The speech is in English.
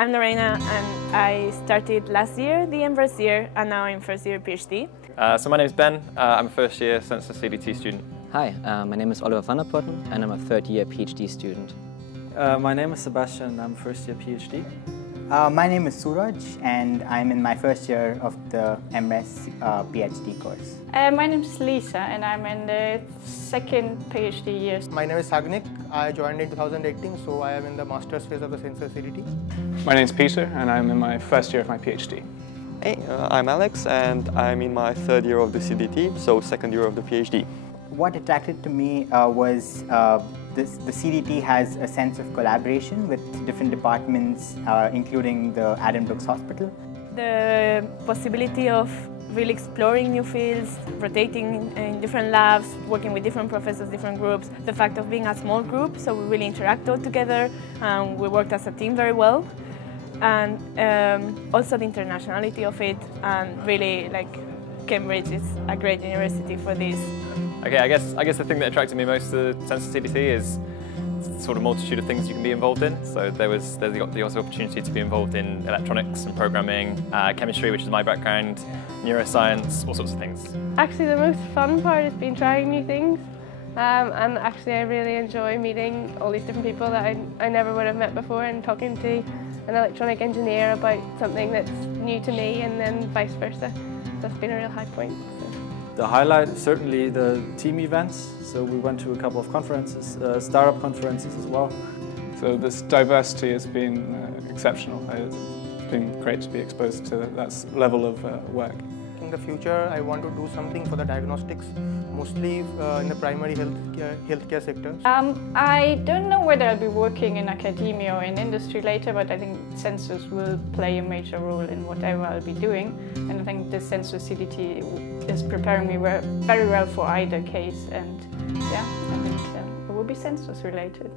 I'm Lorena and I started last year the MRes year and now I'm first year PhD. So my name is Ben, I'm a first year Sensor CDT student. Hi, my name is Oliver van der Putten and I'm a third year PhD student. My name is Sebastian, I'm first year PhD. My name is Suraj and I'm in my first year of the MRes PhD course. My name is Lisa and I'm in the second PhD year. My name is Sagnik. I joined in 2018, so I am in the master's phase of the Sensor CDT. My name is Peter and I'm in my first year of my PhD. Hey, I'm Alex and I'm in my third year of the CDT, so second year of the PhD. What attracted to me was the CDT has a sense of collaboration with different departments, including the Adam Brooks Hospital. The possibility of really exploring new fields, rotating in different labs, working with different professors, different groups. The fact of being a small group, so we really interact all together and we worked as a team very well. And also the internationality of it, and really like Cambridge is a great university for this. Okay, I guess the thing that attracted me most to Sensor CDT is the sort of multitude of things you can be involved in. So there's the also opportunity to be involved in electronics and programming, chemistry, which is my background, neuroscience, all sorts of things. Actually, the most fun part has been trying new things. And actually I really enjoy meeting all these different people that I never would have met before and talking to an electronic engineer about something that's new to me and then vice versa. That's been a real high point. The highlight is certainly the team events. So we went to a couple of conferences, startup conferences as well. So this diversity has been exceptional. It's been great to be exposed to that level of work. In the future, I want to do something for the diagnostics, mostly in the primary healthcare sector. I don't know whether I'll be working in academia or in industry later, but I think sensors will play a major role in whatever I'll be doing. And I think the Sensor CDT is preparing me very well for either case. And yeah, I think it will be sensors related.